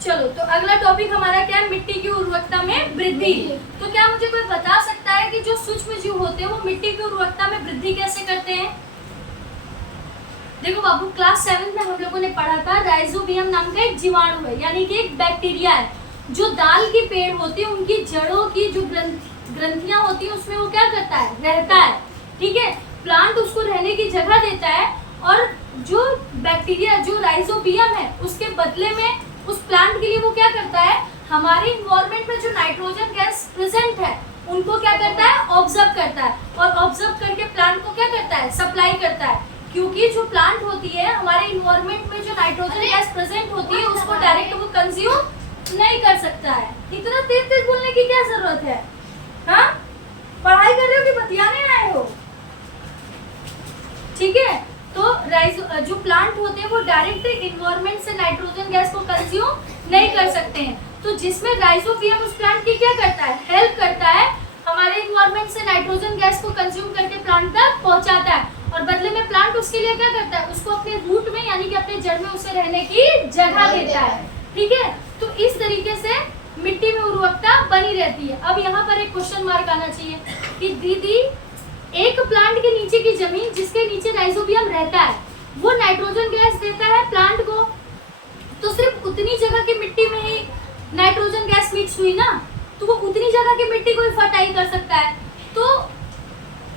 चलो, तो अगला टॉपिक हमारा क्या है, मिट्टी की उर्वरकता में वृद्धि। तो क्या मुझे कोई बता सकता है कि जो सूक्ष्म जीव होते हैं वो मिट्टी की उर्वरकता में वृद्धि कैसे करते हैं? देखो बाबू, क्लास 7 में हम लोगों ने पढ़ा था राइजोबियम नाम का एक जीवाणु है, यानी कि एक बैक्टीरिया है जो दाल की पेड़ होती है उनकी जड़ों की जो ग्रंथियां होती है उसमें वो क्या करता है, रहता है। ठीक है, प्लांट उसको रहने की जगह देता है और जो बैक्टीरिया जो राइजोबियम है उसके बदले में उस प्लांट के लिए वो क्या करता है, हमारे इन्वायरमेंट में जो नाइट्रोजन गैस प्रेजेंट है उनको क्या करता है, ऑब्जर्व करता है, और ऑब्जर्व करके प्लांट को क्या करता है, सप्लाई करता है। क्योंकि जो प्लांट होती है हमारे इन्वायरमेंट में जो नाइट्रोजन गैस प्रेजेंट होती है उसको डायरेक्ट वो कंज्यूम नहीं कर सकता है। इतना तेज तेज बोलने की क्या जरूरत है? हाँ, पढ़ाई कर रहे हो कि बतियाने आए हो? ठीक है, तो जो प्लांट होते हैं वो डायरेक्ट इन्वायरमेंट से नाइट्रोजन गैस को कंज्यूम नहीं कर सकते हैं। तो जिसमें राइजोबियम उस प्लांट की क्या करता है, हेल्प करता है, हमारे इन्वायरमेंट से नाइट्रोजन गैस को कंज्यूम करके प्लांट तक पहुंचाता है, और बदले में प्लांट उसके लिए क्या करता है, उसको अपने रूट में यानी कि अपने जड़ में उसे रहने की जगह देता है। ठीक है, तो इस तरीके से मिट्टी में उर्वरकता बनी रहती है। अब यहाँ पर एक क्वेश्चन मार्क आना चाहिए कि दीदी, एक प्लांट के नीचे की जमीन जिसके नीचे राइजोबियम रहता है वो नाइट्रोजन गैस देता है प्लांट को, तो सिर्फ उतनी जगह की मिट्टी में ही नाइट्रोजन गैस मिक्स हुई ना, तो वो उतनी जगह की मिट्टी को ही फर्टाइल कर सकता है। तो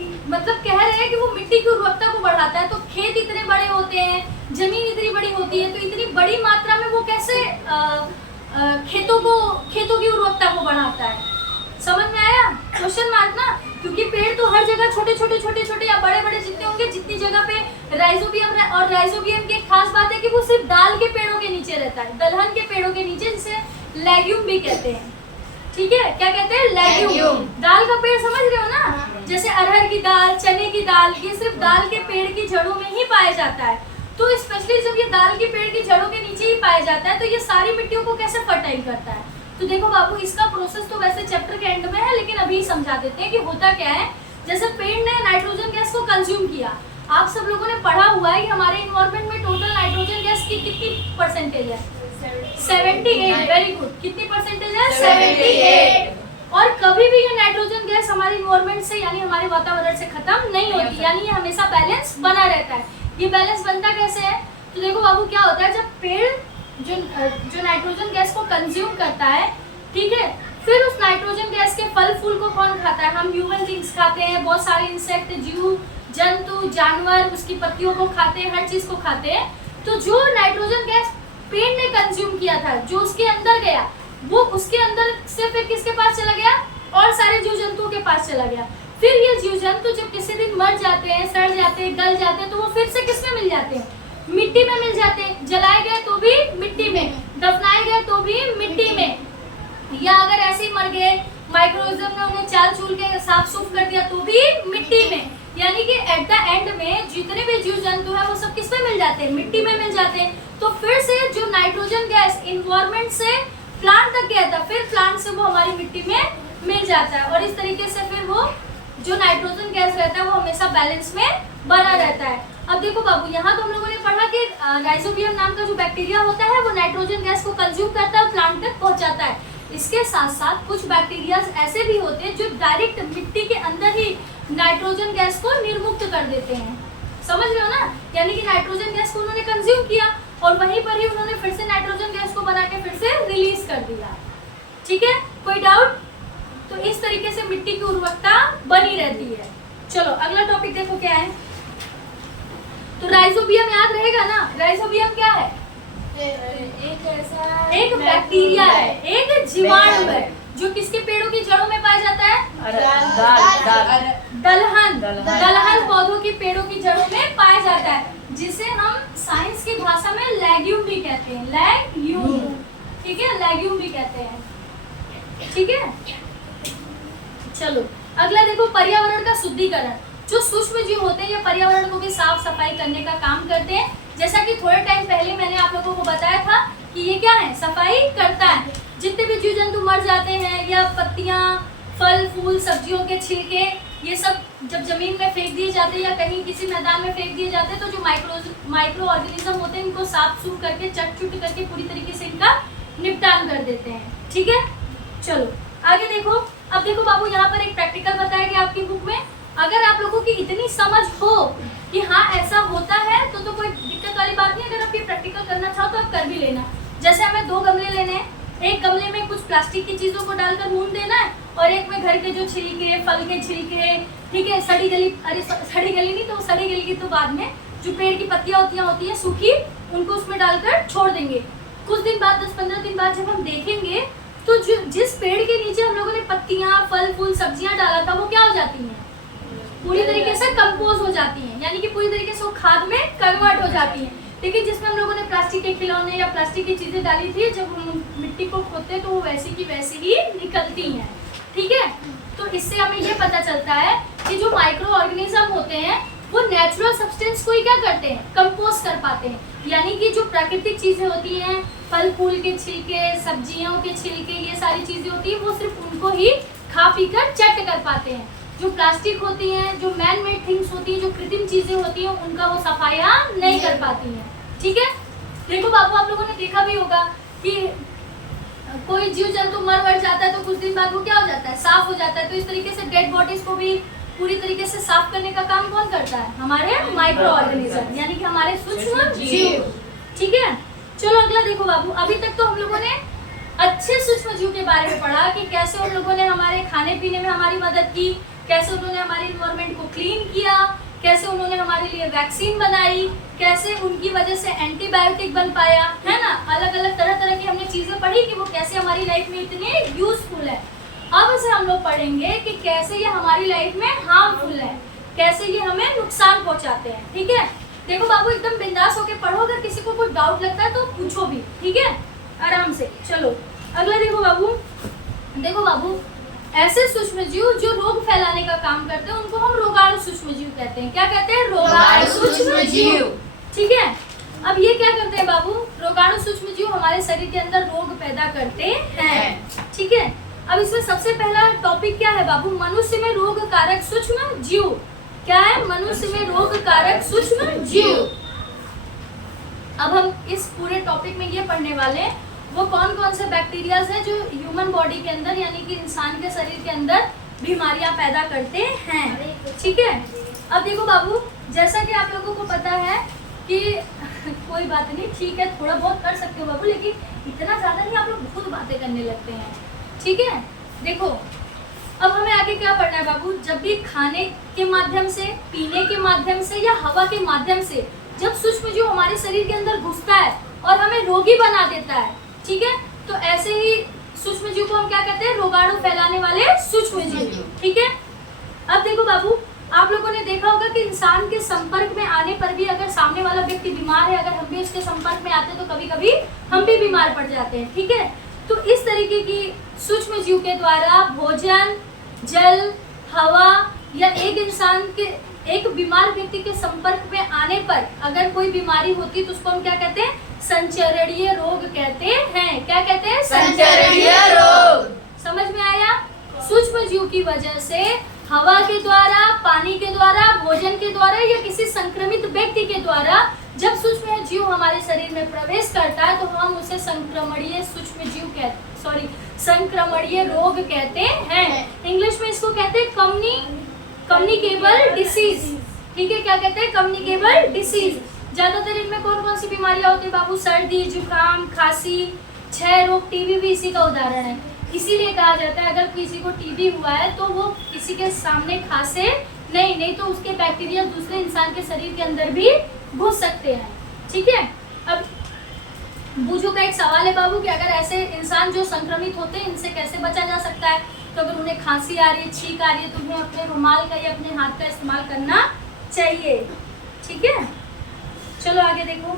मतलब कह रहे हैं कि वो मिट्टी की उर्वरकता को बढ़ाता है। तो खेत इतने बड़े होते हैं, जमीन इतनी बड़ी होती है, तो इतनी बड़ी मात्रा में वो कैसे खेतों की उर्वरकता को बढ़ाता है? समझ में आया क्वेश्चन मार्क ना? क्योंकि पेड़ तो हर जगह छोटे छोटे या बड़े बड़े जितने होंगे, जितनी जगह पे राइजोबियम है, और राइजोबियम की एक खास बात है कि वो सिर्फ दाल के पेड़ों के नीचे रहता है, दलहन के पेड़ों के नीचे, जिसे लेग्यूम भी कहते हैं। ठीक है, क्या कहते हैं, लेग्यूम। दाल का पेड़ समझ रहे हो ना, जैसे अरहर की दाल, चने की दाल, ये सिर्फ दाल के पेड़ की जड़ों में ही पाया जाता है। तो स्पेशली जब ये दाल के पेड़ की जड़ों के नीचे ही पाया जाता है तो ये सारी मिट्टियों को कैसे फर्टाइल करता है? तो देखो बाबू, इसका प्रोसेस तो वैसे चैप्टर के एंड में है, लेकिन अभी समझा देते हैं कि होता क्या है। जैसे पेड़ ने नाइट्रोजन गैस को कंज्यूम किया, आप सब लोगों ने पढ़ा हुआ है कि हमारे इन्वायरमेंट में टोटल नाइट्रोजन गैस की कितनी परसेंटेज है? 78। Very good. कितनी परसेंटेज है? 78। और कभी भी ये नाइट्रोजन गैस हमारे इन्वायरमेंट से यानी हमारे वातावरण से खत्म नहीं होती, यानी ये हमेशा बैलेंस बना रहता है। ये बैलेंस बनता कैसे है? तो देखो बाबू, क्या होता है, जब पेड़ जो नाइट्रोजन गैस को कंज्यूम करता है, ठीक है, फिर उस नाइट्रोजन गैस के फल फूल को कौन खाता है? हम ह्यूमन बींग्स खाते हैं, बहुत सारे इंसेक्ट, जीव जंतु, जानवर उसकी पत्तियों को खाते हैं, हर चीज को खाते हैं। तो जो नाइट्रोजन गैस पेड़ ने कंज्यूम किया था, जो उसके अंदर गया, वो उसके अंदर से फिर किसके पास चला गया? और सारे जीव जंतुओं के पास चला गया। फिर ये जीव जंतु जब किसी दिन मर जाते हैं, सड़ जाते हैं, गल जाते हैं, तो वो फिर से किसमें मिल जाते हैं? मिट्टी में मिल जाते हैं। जलाए गए तो भी मिट्टी में, दफनाए गए तो भी मिट्टी में, या अगर ऐसे ही मर गए, माइक्रोऑर्गेनिज्म ने उन्हें चाल चूल के साफ सूफ कर दिया तो भी मिट्टी में। यानी कि एट द एंड में जितने भी जीव जंतु है वो सब किस में मिल जाते हैं? मिट्टी में मिल जाते हैं। तो फिर से जो नाइट्रोजन गैस इन्वायरमेंट से प्लांट तक गया था, फिर प्लांट से वो हमारी मिट्टी में मिल जाता है, और इस तरीके से फिर वो जो नाइट्रोजन गैस रहता है वो हमेशा बैलेंस में बना रहता है। अब देखो बाबू, यहाँ तो हम लोगों ने पढ़ा कि राइजोबियम नाम का जो बैक्टीरिया होता है वो नाइट्रोजन गैस को कंज्यूम करता है और प्लांट तक पहुंचाता है। इसके साथ साथ कुछ बैक्टीरिया ऐसे भी होते हैं जो डायरेक्ट मिट्टी के अंदर ही नाइट्रोजन गैस को निर्मुक्त कर देते हैं। समझ रहे हो ना? यानी कि नाइट्रोजन गैस को उन्होंने कंज्यूम किया और वहीं पर ही उन्होंने फिर से नाइट्रोजन गैस को बना के फिर से रिलीज कर दिया। ठीक है, कोई डाउट? तो इस तरीके से मिट्टी की उर्वरकता बनी रहती है। चलो अगला टॉपिक देखो क्या है। तो राइजोबियम याद रहेगा ना? राइजोबियम क्या है? एक बैक्टीरिया है, एक जीवाणु है जो किसके पेड़ों की जड़ों में पाया जाता है? दलहन पौधों की पेड़ों की जड़ों में पाया जाता है, जिसे हम साइंस की भाषा में लेग्यूम भी कहते हैं। लेग्यूम, ठीक है, लेग्यूम भी कहते हैं। ठीक है, चलो अगला देखो, पर्यावरण का शुद्धिकरण। जो सूक्ष्म जीव होते हैं ये पर्यावरण को भी साफ सफाई करने का काम करते हैं। जैसा कि थोड़े टाइम पहले मैंने आप लोगों को बताया था कि ये क्या है, सफाई करता है। जितने भी जीव जंतु मर जाते हैं या पत्तियां, फल फूल, सब्जियों के छिलके, ये सब जब जमीन में फेंक दिए जाते हैं या कहीं किसी मैदान में फेंक दिए जाते हैं, तो जो माइक्रो ऑर्गेनिज्म होते हैं इनको साफ सूफ करके चट चुट करके पूरी तरीके से इनका निपटान कर देते हैं। ठीक है, चलो आगे देखो। अब देखो बाबू, यहाँ पर एक प्रैक्टिकल बताया गया आपकी बुक में। अगर आप लोगों की इतनी समझ हो कि हाँ ऐसा होता है तो कोई दिक्कत वाली बात नहीं। अगर आप ये प्रैक्टिकल करना चाहो तो आप कर भी लेना। जैसे हमें 2 गमले लेने हैं, एक गमले में कुछ प्लास्टिक की चीजों को डालकर मून देना है और एक में घर के जो छिलके, फल के छिलके, ठीक है, सड़ी गली, अरे सड़ी गली नहीं तो सड़ी गली की तो बाद में, जो पेड़ की पत्तियां होती हैं सूखी, उनको उसमें डालकर छोड़ देंगे। कुछ दिन बाद, 10-15 दिन बाद जब हम देखेंगे तो जिस पेड़ के नीचे हम लोगों ने पत्तियां, फल फूल, सब्जियां डाला था वो क्या हो जाती हैं? पूरी तरीके से कंपोज हो जाती हैं, यानी कि पूरी तरीके से वो खाद में कन्वर्ट हो जाती हैं। लेकिन जिसमें हम लोगों ने प्लास्टिक के खिलौने या प्लास्टिक की चीजें डाली थी, जब हम मिट्टी को खोदते हैं तो वो वैसी की वैसी ही निकलती हैं। ठीक है, तो इससे हमें ये पता चलता है कि जो माइक्रो ऑर्गेनिज्म होते हैं वो नेचुरल सब्सटेंस को ही क्या करते हैं? कंपोज कर पाते हैं। यानी कि जो प्राकृतिक चीजें होती हैं, फल फूल के छिलके, सब्जियों के छिलके, ये सारी चीजें होती हैं, वो सिर्फ उनको ही खा पी कर चट कर पाते हैं। जो प्लास्टिक होती हैं, जो मैन मेड थिंग्स होती हैं, जो कृत्रिम चीजें होती हैं, उनका वो सफाया नहीं कर पाती हैं। ठीक है, देखो बाबू, आप लोगों ने देखा भी होगा कि कोई जीव जंतु मर मर जाता है तो कुछ दिन बाद वो क्या हो जाता है? साफ हो जाता है। तो इस तरीके से डेड बॉडीज को भी पूरी तरीके से साफ करने का काम कौन करता है? हमारे माइक्रो ऑर्गेनिज्म, यानी कि हमारे सूक्ष्म जीव। ठीक है, चलो अगला देखो बाबू। अभी तक तो हम लोगों ने अच्छे सूक्ष्म जीव के बारे में पढ़ा कि कैसे उन लोगों ने हमारे खाने पीने में हमारी मदद की, कैसे उन्होंने हमारे इन्वायरमेंट को क्लीन किया, कैसे उन्होंने हमारे लिए वैक्सीन बनाई, कैसे उनकी वजह से एंटीबायोटिक बन पाया, है ना। अलग अलग तरह तरह की हमने चीजें पढ़ी कि वो कैसे हमारी लाइफ में इतने यूजफुल है। अब से हम लोग पढ़ेंगे कि कैसे ये हमारी लाइफ में हार्मफुल है, कैसे ये हमें नुकसान पहुंचाते हैं। ठीक है, देखो बाबू, एकदम बिंदास होके पढ़ो। अगर किसी को कोई डाउट लगता है तो पूछो भी, ठीक है, आराम से। चलो अगला देखो बाबू। देखो बाबू, ऐसे सूक्ष्म जीव जो रोग फैलाने का काम करते हैं उनको हम रोगाणु सूक्ष्म जीव कहते हैं। क्या कहते हैं? रोगाणु सूक्ष्म जीव। ठीक है, अब ये क्या करते हैं बाबू? रोगाणु सूक्ष्म जीव हमारे शरीर के अंदर रोग पैदा करते हैं। ठीक है, अब इसमें सबसे पहला टॉपिक क्या है बाबू? मनुष्य में रोग कारक सूक्ष्म जीव। क्या है? मनुष्य में रोग कारक सूक्ष्म जीव। अब हम इस पूरे टॉपिक में ये पढ़ने वाले हैं वो कौन कौन से बैक्टीरियाज हैं जो ह्यूमन बॉडी के अंदर, यानी कि इंसान के शरीर के अंदर बीमारियां पैदा करते हैं। ठीक है, अब देखो बाबू, जैसा कि आप लोगों को पता है कि कोई बात नहीं, ठीक है, थोड़ा बहुत कर सकते हो बाबू, लेकिन इतना ज़्यादा नहीं, आप लोग खुद बातें करने लगते हैं। ठीक है, देखो अब हमें आगे क्या पढ़ना है बाबू? जब भी खाने के माध्यम से, पीने के माध्यम से या हवा के माध्यम से जब सूक्ष्म जीव हमारे शरीर के अंदर घुसता है और हमें रोगी बना देता है, ठीक है, तो ऐसे ही सूक्ष्म जीव को हम क्या कहते हैं? रोगाणु फैलाने वाले सूक्ष्म जीव। ठीक है, अब देखो बाबू, आप लोगों ने देखा होगा कि इंसान के संपर्क में आने पर भी अगर सामने वाला व्यक्ति बीमार है, अगर हम भी उसके संपर्क में आते हैं तो कभी कभी हम भी बीमार पड़ जाते हैं। ठीक है, तो इस तरीके की सूक्ष्म जीव के द्वारा भोजन, जल, हवा या एक बीमार व्यक्ति के संपर्क में आने पर अगर कोई बीमारी होती तो उसको हम क्या कहते हैं? संचरणीय रोग कहते हैं। क्या कहते हैं? संचरणीय रोग। समझ में आया? सूक्ष्म जीव की वजह से हवा के द्वारा, पानी के द्वारा, भोजन के द्वारा या किसी संक्रमित व्यक्ति के द्वारा जब सूक्ष्म जीव हमारे शरीर में प्रवेश करता है तो हम उसे संक्रमणीय सूक्ष्म जीव संक्रमणीय रोग कहते हैं। इंग्लिश में इसको कहते हैं कम्युनिकेबल डिसीज। ठीक है, क्या कहते हैं? Communicable disease. ज्यादातर इनमें कौन कौन सी बीमारियां होती है बाबू? सर्दी, जुकाम, खांसी, क्षय रोग, टीबी भी इसी का उदाहरण है। इसीलिए कहा जाता है अगर किसी को टीबी हुआ है तो वो किसी के सामने खांसे नहीं तो उसके बैक्टीरिया दूसरे इंसान के शरीर के अंदर भी घुस सकते हैं। ठीक है, अब बूझो का एक सवाल है बाबू कि अगर ऐसे इंसान जो संक्रमित होते हैं इनसे कैसे बचा जा सकता है? तो अगर उन्हें खांसी आ रही है, छींक आ रही है तो उन्हें अपने रुमाल का या अपने हाथ का इस्तेमाल करना चाहिए। ठीक है, चलो आगे देखो।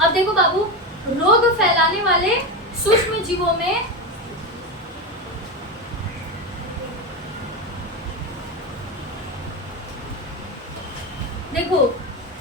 अब देखो बाबू, रोग फैलाने वाले सूक्ष्म जीवों में देखो,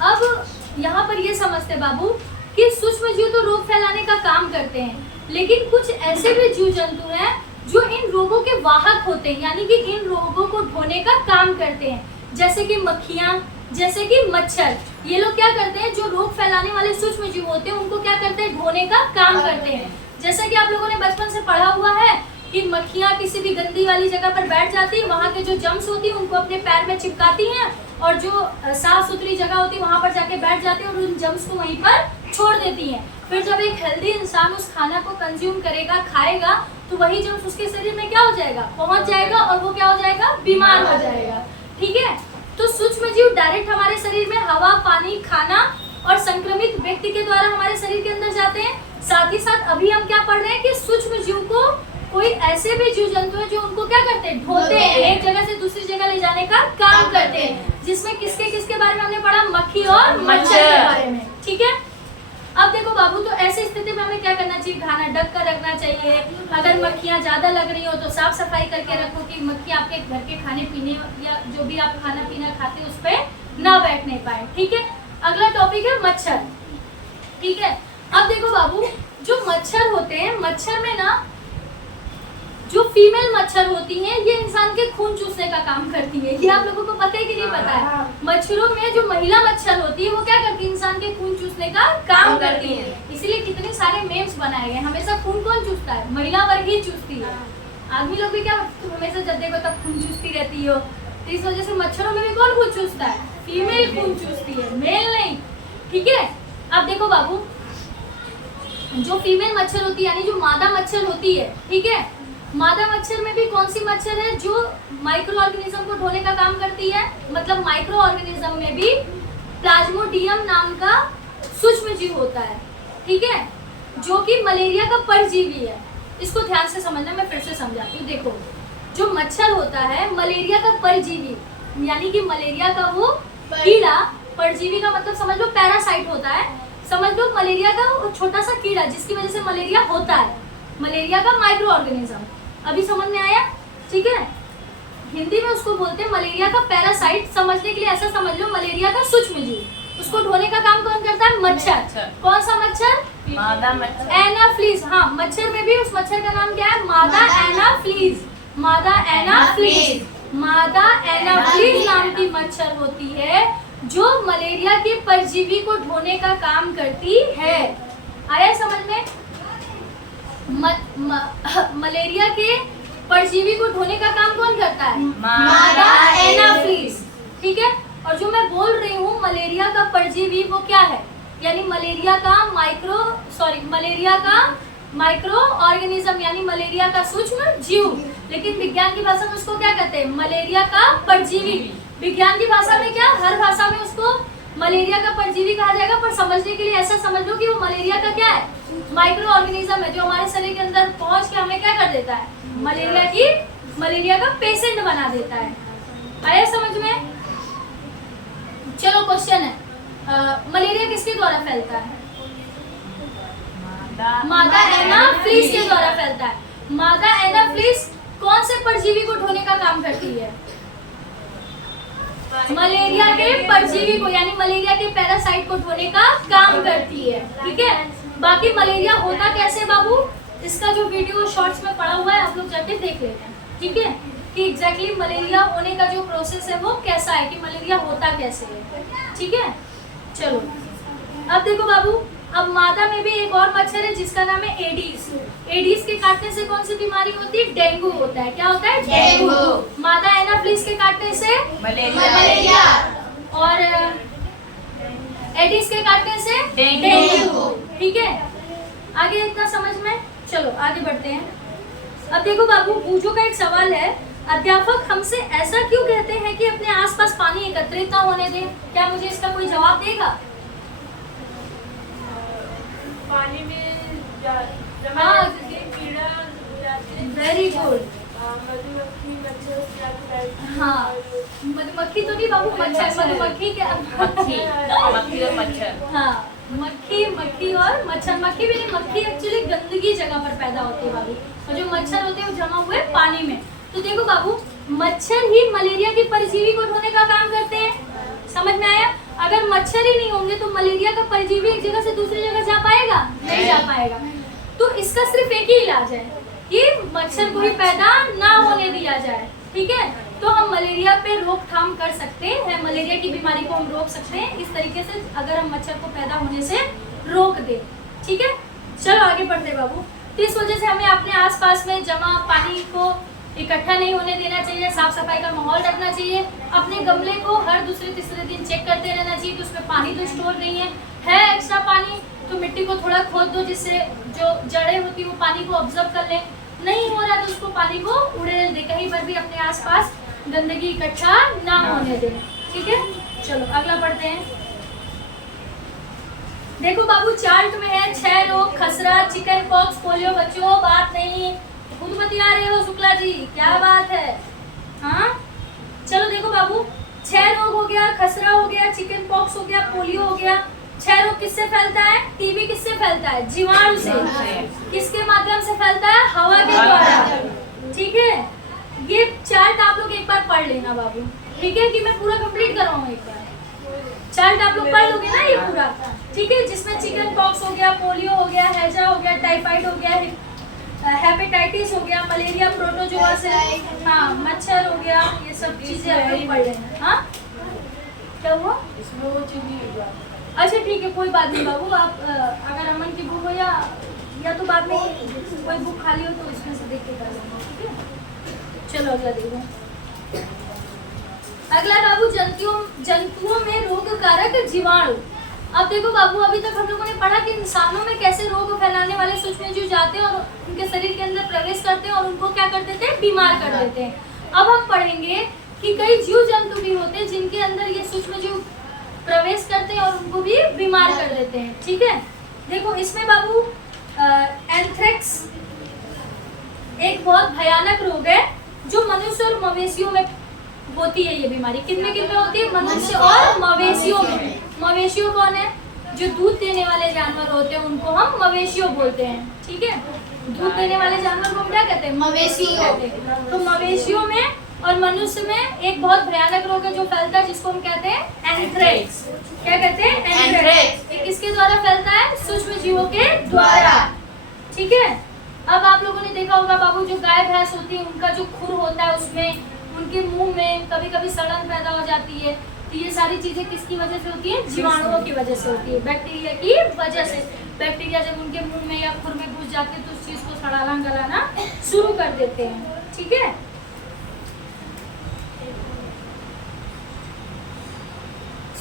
अब यहाँ पर ये समझते बाबू कि सूक्ष्म जीव तो रोग फैलाने का काम करते हैं, लेकिन कुछ ऐसे भी जीव जंतु हैं जो इन रोगों के वाहक होते हैं, यानी कि इन रोगों को ढोने का काम करते हैं। जैसे कि मक्खियाँ, जैसे कि मच्छर, ये लोग क्या करते हैं, जो रोग फैलाने वाले सूक्ष्म जीव होते हैं उनको क्या करते हैं, ढोने का काम करते हैं। जैसा कि आप लोगों ने बचपन से पढ़ा हुआ है कि मक्खियाँ किसी भी गंदी वाली जगह पर बैठ जाती है, वहाँ के जो जम्स होती है उनको अपने पैर में चिपकाती हैं, और जो साफ सुथरी जगह होती है वहाँ पर जाके बैठ जाती है और उन जम्स को वहीं पर छोड़ देती हैं। फिर जब एक हेल्दी इंसान उस खाना को कंज्यूम करेगा, खाएगा, तो वही जम्स उसके शरीर में क्या हो जाएगा, पहुँच जाएगा, और वो क्या हो जाएगा, बीमार हो जाएगा। ठीक है, तो सूक्ष्म जीव डायरेक्ट हमारे शरीर में हवा, पानी, खाना और संक्रमित व्यक्ति के द्वारा हमारे शरीर के अंदर जाते हैं। साथ ही साथ अभी हम क्या पढ़ रहे हैं कि सूक्ष्म जीव को कोई ऐसे भी जीव जंतु है जो उनको क्या करते हैं, ढोते हैं, एक जगह से दूसरी जगह ले जाने का काम करते हैं, जिसमें किसके किसके बारे में हमने पढ़ा, मक्खी और मच्छर के बारे में। ठीक है, अब देखो बाबू, तो ऐसी स्थिति में हमें क्या करना चाहिए, खाना ढक कर रखना चाहिए। अगर मक्खियाँ ज्यादा लग रही हो तो साफ सफाई करके रखो कि मक्खी आपके घर के खाने पीने या जो भी आप खाना पीना खाते हैं उस पर ना बैठने पाए। ठीक है, अगला टॉपिक है मच्छर। ठीक है, अब देखो बाबू, जो मच्छर होते हैं, मच्छर में ना जो फीमेल मच्छर होती हैं ये इंसान के खून चूसने का काम करती है। ये आप लोगों को पता है कि नहीं पता है? मच्छरों में जो महिला मच्छर होती है वो क्या करती है, इंसान के खून चूसने का काम करती है। इसीलिए कितने सारे मेम्स बनाए गए, हमेशा खून कौन चूसता है, महिला वर्ग ही चूसती है। आदमी लोग भी क्या, तुम हमेशा जब देखो तब खून चूसती रहती हो, तो इस वजह से मच्छरों में भी कौन खून चूसता है, फीमेल खून चूसती है, मेल नहीं। ठीक है, अब देखो बाबू, जो फीमेल मच्छर होती है यानी जो मादा मच्छर होती है, ठीक है, मादा मच्छर में भी कौन सी मच्छर है जो माइक्रो ऑर्गेनिज्म को ढोने का काम करती है, मतलब माइक्रो ऑर्गेनिज्म में भी प्लाज्मोडियम नाम का सूक्ष्म जीव होता है। ठीक है, जो कि मलेरिया का परजीवी है। इसको ध्यान से समझना, मैं फिर से समझाती हूँ। देखो, जो मच्छर होता है मलेरिया का परजीवी, यानी कि मलेरिया का वो कीड़ा, परजीवी का मतलब समझ लो पैरासाइट होता है, समझ लो मलेरिया का वो छोटा सा कीड़ा जिसकी वजह से मलेरिया होता है, मलेरिया का माइक्रो ऑर्गेनिज्म। अभी समझ में आया? ठीक है, हिंदी में उसको बोलते हैं मलेरिया का पैरासाइट। समझने के लिए ऐसा समझ लो, मलेरिया का सूक्ष्म जीव, उसको ढोने का काम कौन करता है, मच्छर। कौन सा मच्छर, मादा मच्छर, एनाफ्लीज। हाँ, मच्छर में भी उस मच्छर का नाम क्या है, मादा एनाफ्लीज। मादा एनाफ्लीज, मादा एनाफ्लीज नाम की मच्छर होती है जो मलेरिया के परजीवी को ढोने का काम करती है। आया समझ में? मलेरिया के परजीवी को ढोने का काम कौन करता है, मादा एनाफ्लीज। ठीक है, और जो मैं बोल रही हूँ मलेरिया का परजीवी वो क्या है, यानी मलेरिया का माइक्रो ऑर्गेनिज्म यानी मलेरिया का सूक्ष्म जीव, लेकिन विज्ञान की भाषा में उसको क्या कहते हैं, मलेरिया का परजीवी। विज्ञान की भाषा में क्या, हर भाषा में उसको मलेरिया का परजीवी कहा जाएगा, पर समझने के लिए ऐसा समझ लो कि वो मलेरिया का क्या है, माइक्रो ऑर्गेनिज्म है, जो हमारे शरीर के अंदर पहुंच के हमें क्या कर देता है, मलेरिया का पेशेंट बना देता है। आया समझ में? चलो क्वेश्चन है, मलेरिया किसके द्वारा फैलता है, मादा एनाफ्लीज के द्वारा फैलता है। मादा एनाफ्लीज कौन से परजीवी को ढोने का काम करती है, मलेरिया के परजीवी को, यानी मलेरिया के पैरासाइट को ढोने का काम करती है। ठीक है, बाकी मलेरिया होता कैसे बाबू, इसका जो वीडियो शॉर्ट्स में पड़ा हुआ है आप लोग जाके देख लेना। ठीक है, कि एग्जैक्टली मलेरिया होने का जो प्रोसेस है वो कैसा है, कि मलेरिया होता कैसे है। ठीक है, चलो अब देखो बाबू, अब मादा में भी एक और मच्छर है जिसका नाम है एडीज। एडीज के काटने से कौन सी बीमारी होती है, डेंगू होता है। क्या होता है, डेंगू। मादा एनाफ्लीज के काटने से मलेरिया, और एडीज के काटने से डेंगू। ठीक है, आगे इतना समझ में? चलो आगे बढ़ते हैं। अब देखो बाबू, बूझो का एक सवाल है, अध्यापक हमसे ऐसा क्यों कहते हैं कि अपने आसपास पानी एकत्रित ना होने दें? क्या मुझे इसका कोई जवाब देगा? पानी में हाँ, कीड़ा जाते हैं, वेरी गुड। मधुमक्खी मच्छर क्या खिलाती है? हाँ, मधुमक्खी तो नहीं बाबू, मच्छर। मधुमक्खी क्या, मक्खी और मच्छर। हाँ, मक्खी और मच्छर। मक्खी भी नहीं, मक्खी एक्चुअली गंदगी जगह पर पैदा होती है बाबू, और जो मच्छर होते हैं वो जमा हुए पानी में। तो देखो बाबू, मच्छर ही मलेरिया की परजीवी को ढोने का काम करते हैं। समझ में आया? अगर मच्छर ही नहीं होंगे तो मलेरिया का परजीवी एक जगह से दूसरी जगह जा पाएगा? नहीं जा पाएगा। तो इसका सिर्फ एक ही इलाज है कि मच्छर को ही पैदा ना होने दिया जाए। ठीक है, तो हम मलेरिया पे रोकथाम कर सकते हैं, मलेरिया की बीमारी को हम रोक सकते हैं इस तरीके से, अगर हम मच्छर को पैदा होने से रोक दे। ठीक है, चलो आगे बढ़ते हैं बाबू। तो इस वजह से हमें अपने आसपास में जमा पानी को इकट्ठा नहीं होने देना चाहिए, साफ सफाई का माहौल रखना चाहिए, अपने गमले को हर दूसरे तीसरे दिन चेक करते रहना चाहिए कि उसमें पानी तो स्टोर नहीं है एक्स्ट्रा पानी तो मिट्टी को थोड़ा खोद दो जिससे जो जड़ें होती है वो पानी को ऑब्जर्व कर ले, नहीं हो रहा तो उसको पानी को उड़ेल दे, कहीं पर भी अपने आसपास गंदगी इकट्ठा ना होने दे। ठीक है, चलो अगला पढ़ते हैं। देखो बाबू चार्ट में है 6 रोग, खसरा, चिकन पॉक्स, पोलियो। बच्चों बात नहीं, खुद बतिया रहे हो शुक्ला जी, क्या बात है? हाँ चलो देखो बाबू, 6 रोग हो गया, खसरा हो गया, चिकन पॉक्स हो गया, पोलियो हो गया। 6 रोग किससे फैलता है? टीबी किससे फैलता है? जीवाणु से। किसके माध्यम से फैलता है? हवा के द्वारा। ठीक है, ये चार्ट आप लोग एक बार पढ़ लेना बाबू, ठीक है, कि मैं पूरा कंप्लीट करवाऊँ एक बार। चार्ट आप लोग पढ़ लोगे ना ये पूरा, ठीक है, जिसमें चिकन पॉक्स हो गया, पोलियो हो गया, हैजा हो गया, टाइफाइड हो गया, हेपेटाइटिस हो गया, मलेरिया, प्रोटोजोआ से, हाँ मच्छर हो गया, ये सब चीजें आप लोग पढ़ लेना। हाँ क्या हुआ? इसमें वो चीज नहीं हुआ। अच्छा ठीक है, कोई बात नहीं बाबू, आप अगर अमन की बुक हो या तो बाद में कोई बुक खाली हो तो इसमें से देख के कर लेना। ठीक है, चलो अगला देखो। अगला बाबू जंतुओं में रोग कारक जीवाणु। अब देखो बाबू, अभी तक हम लोगों ने पढ़ा कि इंसानों में कैसे रोग फैलाने वाले सूक्ष्मजीव जाते हैं और उनके शरीर के अंदर प्रवेश करते हैं और उनको क्या कर देते हैं? बीमार कर देते हैं। अब हम पढ़ेंगे कि कई जीव जंतु भी होते हैं जिनके अंदर ये सूक्ष्मजीव प्रवेश करते हैं और उनको भी बीमार कर देते हैं। ठीक है, देखो इसमें बाबू एंथ्रेक्स एक बहुत भयानक रोग है जो मनुष्य और मवेशियों में होती है। ये बीमारी किन में होती है? मनुष्य और मवेशियों में। मवेशियों कौन है? जो दूध देने वाले जानवर होते हैं उनको हम मवेशियों बोलते हैं। ठीक है, दूध देने वाले जानवर को हम क्या कहते हैं? मवेशी कहते हैं। तो मवेशियों में और मनुष्य में एक बहुत भयानक रोग है जो फैलता है, जिसको हम कहते हैं एंथ्रेक्स। क्या कहते हैं? एंथ्रेक्स। ये किसके द्वारा फैलता है? सूक्ष्म जीवों के द्वारा। ठीक है, अब आप लोगों ने देखा होगा बाबू, जो गाय भैंस होती है उनका जो खुर होता है उसमें उनके मुंह में कभी कभी सड़न पैदा हो जाती है। तो ये सारी चीजें किसकी वजह से होती है? जीवाणुओं की वजह से होती है, बैक्टीरिया की वजह से। बैक्टीरिया जब उनके मुंह में या खुर में घुस जाते हैं तो उस चीज को सड़ाना गलाना शुरू कर देते हैं। ठीक है,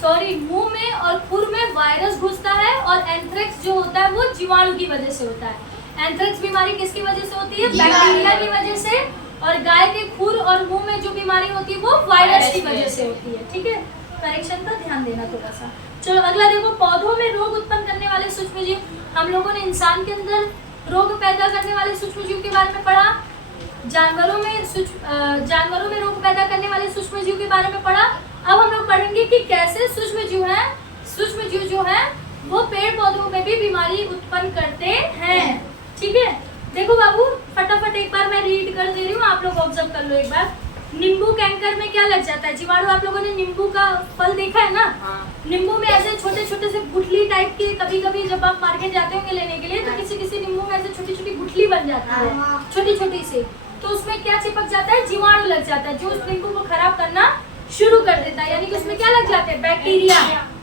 सॉरी, मुंह में और खुर में वायरस घुसता है और एंथ्रेक्स जो होता है वो जीवाणु की वजह से होता है। एंथ्रेक्स बीमारी किसकी वजह से होती है? बैक्टीरिया की वजह से। और गाय के खुर और मुंह में जो बीमारी होती है वो वायरस की वजह से होती है। ठीक है, करेक्शन का ध्यान देना थोड़ा सा। चलो अगला देखो, पौधों में रोग उत्पन्न करने वाले सूक्ष्मजीव। हम लोगों ने इंसान के अंदर रोग पैदा करने वाले सूक्ष्मजीव के बारे में पढ़ा, जानवरों में रोग पैदा करने वाले सूक्ष्मजीव के बारे में पढ़ा। अब हम लोग पढ़ेंगे कि कैसे सूक्ष्मजीव जो है वो पेड़ पौधों में भी बीमारी उत्पन्न करते हैं। ठीक है, देखो बाबू फटाफट एक बार मैं रीड कर दे रही हूँ, आप लोग ऑब्जर्व कर लो एक बार। नींबू कैंकर में क्या लग जाता है? जीवाणु। आप लोगों ने नींबू का फल देखा है ना? नींबू में ऐसे छोटे छोटे से गुठली टाइप के, कभी कभी जब आप मार्केट जाते होंगे लेने के लिए तो किसी किसी नींबू में ऐसे छोटी छोटी गुठली बन जाती है, छोटी छोटी से। तो उसमें क्या चिपक जाता है? जीवाणु लग जाता है, जो उस नींबू को खराब करना शुरू कर देता है। यानी कि उसमें क्या लग जाते हैं? बैक्टीरिया।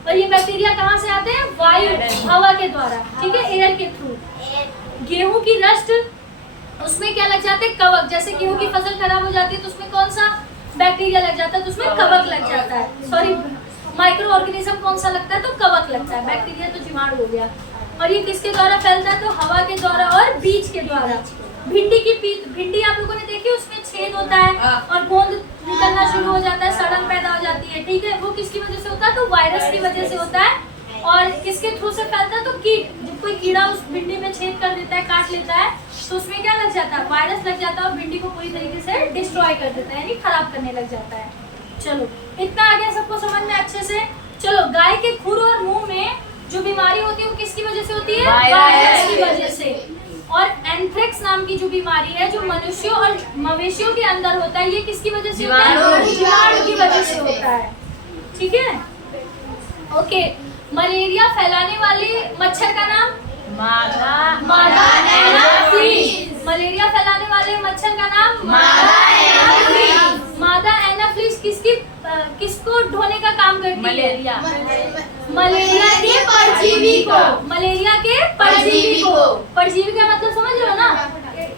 और ये बैक्टीरिया कहाँ से आते हैं? वायु, हवा के द्वारा। ठीक है, एयर के थ्रू। गेहूं की रस्ट, उसमें क्या लग जाते हैं? कवक। जैसे गेहूं की फसल खराब हो जाती है तो उसमें कौन सा बैक्टीरिया लग जाता है? तो उसमें कवक लग जाता है। सॉरी, माइक्रो ऑर्गेनिज्म कौन सा लगता है? तो कवक लगता है। बैक्टीरिया तो जीवाणु हो गया। और ये किसके द्वारा फैलता है? तो हवा के द्वारा और बीज के द्वारा। भिंडी की भिंडी आप लोगों ने देखी, उसमें छेद होता है और गोंद निकलना शुरू हो जाता है, सड़न पैदा हो जाती है। ठीक है, वो किसकी वजह से होता है? तो वायरस की वजह से होता है। और किसके थ्रू से फैलता है? तो कीट। जब कोई कीड़ा उस भिंडी में छेद कर देता है, काट लेता है, तो उसमें क्या लग जाता है? वायरस लग जाता है और भिंडी को पूरी तरीके से डिस्ट्रॉय कर देता है, यानी खराब करने लग जाता है। चलो इतना आ गया सबको समझ में अच्छे से। चलो, गाय के खुर और मुंह में जो बीमारी होती है वो किसकी वजह से होती है? वायरस की वजह से। और एंथ्रेक्स नाम की जो बीमारी है जो मनुष्यों और मवेशियों के अंदर होता है, ये किसकी वजह से होता है? जीवाणु की वजह से होता है। ठीक है, ओके। मलेरिया फैलाने वाले मच्छर का नाम? मादा एनाफिस। मलेरिया फैलाने वाले मच्छर का नाम? मादा एनाफिस। मादा फ्लीस किसको ढोने का काम करती है? मलेरिया। मलेरिया के परजीवी को। मलेरिया के परजीवी को। परजीवी का मतलब समझ रहे हो ना?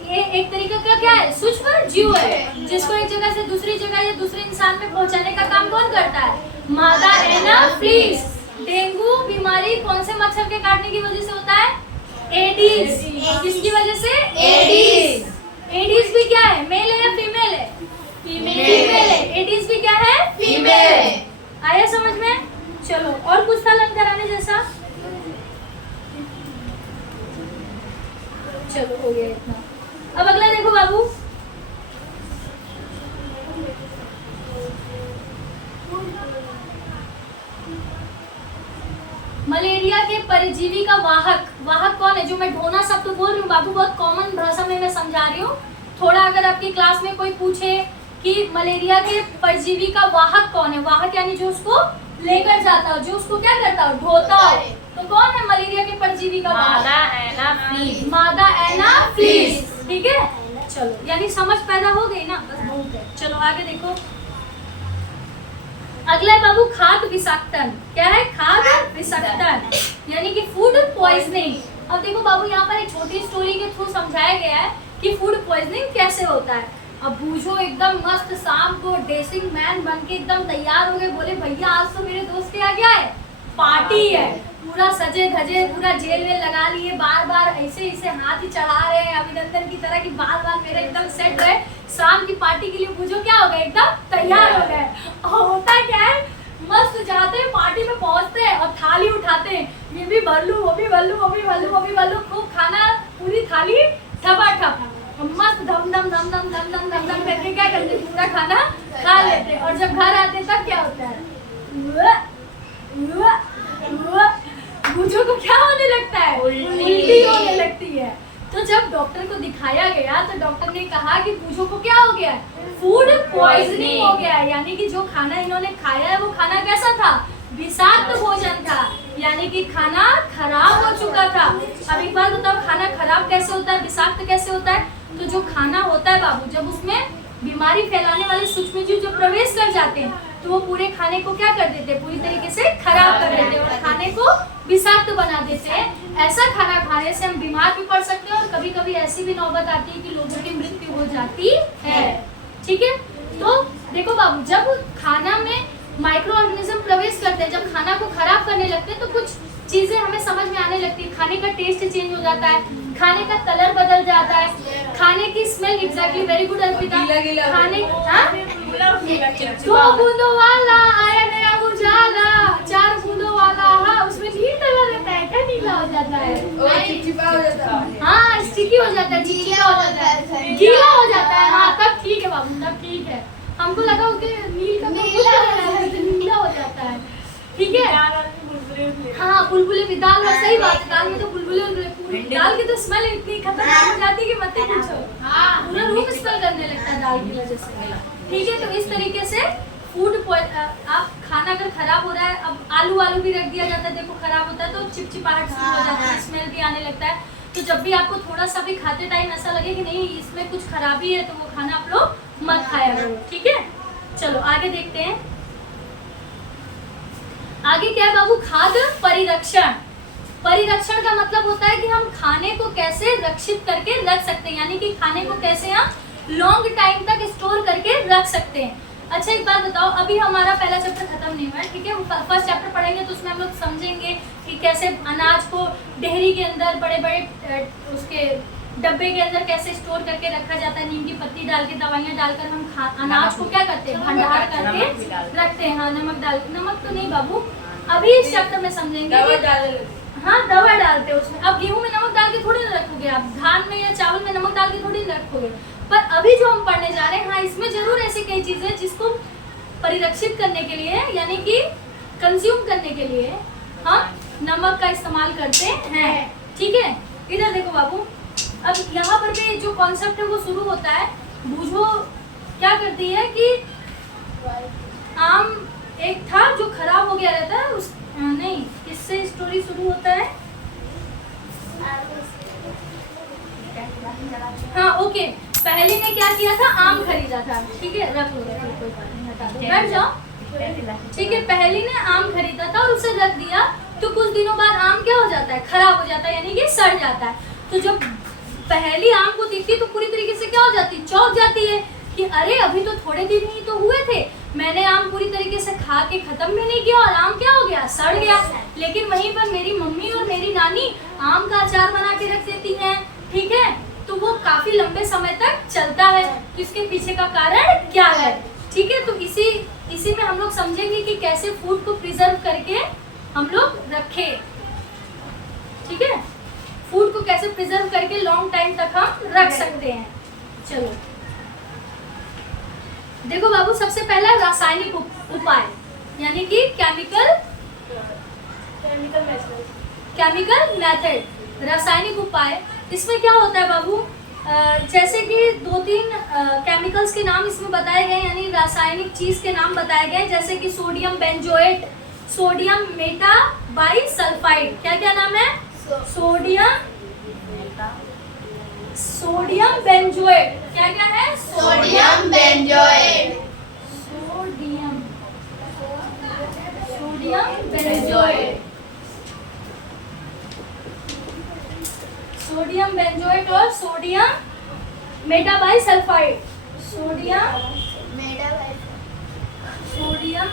ये एक तरीके का क्या है? सूक्ष्म जीव है जिसको एक जगह से दूसरी जगह या दूसरे इंसान में पहुंचाने का काम कौन करता है? मादा एनाफ्लीस। डेंगू बीमारी कौन से मच्छर के काटने की वजह से होता है? एडीज। किसकी वजह से? एडीज। एडीज भी क्या है? मेल है या फीमेल है? फीमेल है। एडीज भी क्या है? फीमेल। आया समझ में? चलो और कुछ था लर्न कराने जैसा? चलो हो गया इतना। अब अगला देखो बाबू। मलेरिया के परजीवी का वाहक। वाहक कौन है? जो मैं ढोना शब्द बोल रही हूँ बाबू, बहुत कॉमन भाषा में मैं समझा रही हूँ। थोड़ा अगर आपकी क्लास में कोई पूछे कि मलेरिया के परजीवी का वाहक कौन है, वाहक यानी जो उसको लेकर जाता हो, जो उसको क्या करता हो? ढोता हो। तो कौन है मलेरिया के परजीवी का वाहक? मादा एनाफ्लीस। मादा एनाफ्लीस। ठीक है, चलो यानी समझ पैदा हो गई ना, बस बहुत है। चलो आगे देखो। अगला है बाबू खाद्य विषाक्तन। क्या है? खाद्य विषाक्तन यानी कि फूड पॉइजनिंग। अब देखो बाबू यहाँ पर एक छोटी स्टोरी के थ्रू समझाया गया है कि फूड पॉइजनिंग कैसे होता है। अब बूझो एकदम मस्त शाम को ड्रेसिंग मैन बन के एकदम तैयार हो गए, बोले भैया आज तो मेरे दोस्त के यहाँ क्या है? पार्टी है। पूरा सजे धजे, पूरा जेल वेल लगा लिए, बार बार ऐसे ऐसे हाथ ही चढ़ा रहे हैं अभिनंदन की तरह कि बार बार मेरा एकदम सेट रहे। शाम की पार्टी के लिए बूझो क्या हो गए? एकदम तैयार हो गए। और होता क्या है? मस्त जाते हैं पार्टी में, पहुंचते हैं और थाली उठाते हैं, ये भी भर लूं, वो भी भर लूं, वो भी भर लूं, वो भी भर लूं, खूब खाना, पूरी थाली ठपाठप मस्त धम धम धम धम धम धम धम धम करके क्या करते? पूरा खाना खा लेते। और जब घर आते तब क्या होता है? बूझो को क्या होने लगता है? उल्टी होने लगती है। तो जब डॉक्टर को दिखाया गया तो डॉक्टर ने कहा कि बूझो को क्या हो गया? फूड पॉइजनिंग हो गया है। यानी कि जो खाना इन्होंने खाया है वो खाना कैसा था? विषाक्त भोजन था, यानी कि खाना खराब हो चुका था। अब एक बार बताओ, खाना खराब कैसे होता है? विषाक्त कैसे होता है? तो जो खाना होता है बाबू, जब उसमें बीमारी फैलाने वाले सूक्ष्मजीव जब प्रवेश कर जाते हैं तो वो पूरे खाने को क्या कर देते हैं? पूरी तरीके से खराब कर देते हैं और खाने को विषाक्त बना देते हैं। ऐसा खाना खाने से हम बीमार भी पड़ सकते हैं और कभी कभी ऐसी भी नौबत आती है कि लोगों की मृत्यु हो जाती है। ठीक है, तो देखो बाबू, जब खाना में माइक्रो ऑर्गेनिज्म प्रवेश करते हैं, जब खाना को खराब करने लगते हैं तो कुछ चीजें हमें समझ में आने लगती है। खाने का टेस्ट चेंज हो जाता है, खाने का कलर बदल जाता है, खाने की smell. Exactly, very good Arpita. खाने दो बूंदों वाला आया नया उजाला, 4 बूंदों वाला, हाँ उसमें नील डला रहता है, क्या नीला हो जाता है? हाँ स्टिकी हो जाता है, चिपचिपा हो जाता है, गीला हो जाता है। हाँ तब ठीक है बाबू, तब ठीक है। हमको लगा उसके नील का नीला हो जाता है। ठीक है, हाँ बुलबुले भी दाल में, सही बात है, दाल में तो बुलबुले, दाल की तो स्मेल इतनी खतरनाक हो जाती है कि मत ही पूछो। पूरा रूम स्मेल करने लगता है दाल की वजह से। ठीक है, तो इस तरीके से फूड आप खाना अगर खराब हो रहा है, अब आलू भी रख दिया जाता है, देखो खराब होता है तो चिपचिपाहट शुरू हो जाती है, स्मेल भी आने लगता है। तो जब भी आपको थोड़ा सा भी खाते टाइम ऐसा लगे कि नहीं इसमें कुछ खराबी है तो वो खाना आप लोग मत खाया करो। ठीक है, चलो आगे देखते हैं। आगे क्या है बाबू? खाद्य परिरक्षण। परिरक्षण का मतलब होता है कि हम खाने को कैसे रक्षित करके रख सकते हैं, यानी कि खाने को कैसे हम लॉन्ग टाइम तक स्टोर करके रख सकते हैं। अच्छा एक बात बताओ, अभी हमारा पहला चैप्टर खत्म नहीं हुआ है, ठीक है? फर्स्ट चैप्टर पढ़ेंगे तो उसमें हम लोग समझेंगे कि कैसे अनाज को डेहरी के अंदर बड़े बड़े उसके डब्बे के अंदर कैसे स्टोर करके रखा जाता है। नीम की पत्ती डाल के, दवाइयाँ डालकर हम अनाज को क्या करते हैं? भंडार करके रखते हैं। हाँ नमक डाल, नमक तो नहीं बाबू, अभी इस चैप्टर में समझेंगे। हाँ दवा डालते हैं उसमें। अब गेहूं में नमक डाल के थोड़ी ना रखोगे आप, धान में या चावल में नमक डाल के थोड़ी ना रखोगे। पर अभी जो हम पढ़ने जा रहे हैं, हाँ इसमें जरूर ऐसी कई चीजें जिसको परिरक्षित करने के लिए, यानी कि कंज्यूम करने के लिए हम नमक का इस्तेमाल करते हैं। ठीक है, इधर देखो बाबू, अब यहाँ पर भी जो कॉन्सेप्ट है वो शुरू होता है। बूझो क्या करती है कि आम एक था जो खराब हो गया रहता है, उस नहीं इससे स्टोरी शुरू होता है। हाँ ओके, पहली ने क्या किया था, आम खरीदा था, ठीक है रख लो कोई बात नहीं, हटा दो, बैठ जाओ। ठीक है, पहली ने आम खरीदा था और उसे रख दिया, तो कुछ दिनों बाद आम क्या हो जाता है, खराब हो जाता है, यानी कि सड़ जाता है। तो जब पहली आम को देखती तो पूरी तरीके से क्या हो जाती, चौंक जाती है कि अरे अभी तो थोड़े दिन ही तो हुए थे, मैंने आम पूरी तरीके से खा के खत्म भी नहीं किया और आम क्या हो गया, सड़ गया। लेकिन वहीं पर मेरी मम्मी और मेरी नानी आम का अचार बना के रख देती हैं, ठीक है, तो वो काफी लंबे समय तक चलता है। इसके पीछे का कारण क्या है, ठीक है। तो इसी में हम लोग समझेंगे कि कैसे फूड को प्रिजर्व करके हम लोग रखें, ठीक है, फूड को कैसे प्रिजर्व करके लॉन्ग टाइम तक हम रख सकते हैं। चलो देखो बाबू, सबसे पहला रासायनिक उपाय यानी कि केमिकल मेथड, रासायनिक उपाय। इसमें क्या होता है बाबू, जैसे कि 2-3 केमिकल्स के नाम इसमें बताए गए, यानी रासायनिक चीज के नाम बताए गए, जैसे कि सोडियम बेंजोएट, सोडियम मेटाबाइसल्फाइड, क्या क्या नाम है, सोडियम बेंजोएट, क्या क्या है, sodium benzoate, sodium benzoate, sodium benzoate और sodium metabisulphide, sodium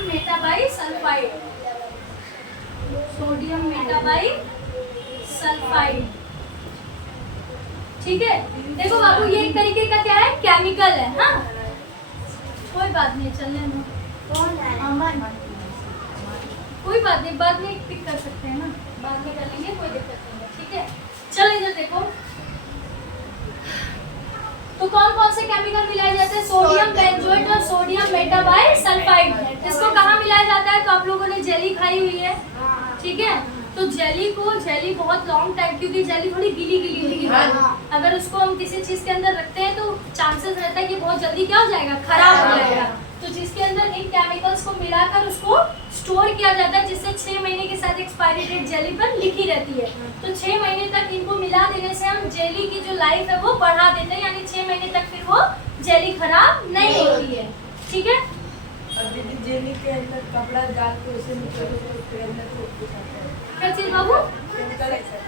metabisulphide, sodium metabisulphide, ठीक है। देखो बाबू, ये एक तरीके का क्या है, केमिकल है, हाँ कोई बात नहीं, चलने दो, कोई बात नहीं, बाद में पिक कर सकते हैं ना, बाद में कर लेंगे, कोई दिक्कत नहीं है, ठीक है। चलो इधर देखो, तो कौन कौन से केमिकल मिलाए जाते हैं, सोडियम बेंजोएट और सोडियम मेटाबाइसल्फाइड। इसको कहाँ मिलाया जाता है, तो आप लोगों ने जेली खाई हुई है, ठीक है, तो जेली बहुत लॉन्ग टाइम, क्योंकि जेली थोड़ी गीली होती है, अगर उसको हम किसी चीज के अंदर रखते हैं तो चांसेस रहता है कि बहुत जल्दी क्या हो जाएगा, खराब हो जाएगा। तो जिसके अंदर इन केमिकल्स को मिलाकर उसको स्टोर किया जाता है, जिससे 6 महीने के साथ एक्सपायरी डेट जेली पर लिखी रहती है। तो 6 महीने तक इनको मिला देने से हम जेली की जो लाइफ है वो बढ़ा देते हैं, यानी 6 महीने तक फिर वो जेली खराब नहीं होती है, ठीक है। और दीदी जेली के अंदर कपड़ा डाल के उसे निकालो तो उसके अंदर तो कुछ आता है, क्या चीज बाबू, केमिकल ऐसा है,